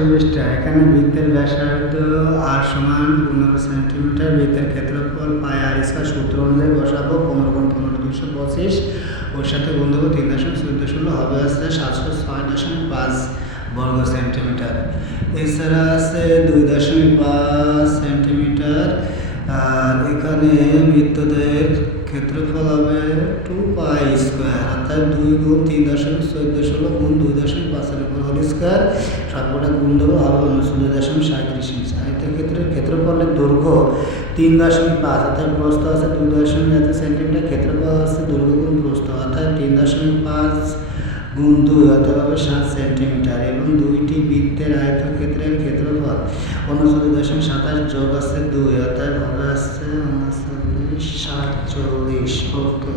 48টা। এখানে বৃত্তের ব্যাসার্ধ আর সমান 15 সেন্টিমিটার, বৃত্তের ক্ষেত্রফল পাই আর স্কয়ার সূত্র অনুযায়ী বসাবো। 15 গুণ 15 225, ওর সাথে গুণ দেবো 3.14 হবে আছে 706.5 বর্গ সেন্টিমিটার। এছাড়া আছে 2.5 সেন্টিমিটার। আর এখানে বৃত্তদের ক্ষেত্রফল হবে 2 পাই স্কোয়ার, অর্থাৎ 2 গুণ 3.14 গুণ 2.5 উপর হোল স্কোয়ার, সবকটা গুণ দেবো হবে 69.37 ইঞ্চি। আয়তের ক্ষেত্রে ক্ষেত্রফলের দৈর্ঘ্য 3.5, অর্থাৎ প্রস্থ আছে 2.1 সেন্টিমিটার, ক্ষেত্রফল আছে দৈর্ঘ্য গুণ প্রস্থ, অর্থাৎ 3.5 গুণ 2 অর্থাৎ হবে 7 সেন্টিমিটার। এবং দুইটি বৃত্তের আয়তক্ষেত্রের ক্ষেত্রফল 69.27 যোগ আছে 2 অর্থাৎ হবে আসছে 39.47। ওকে।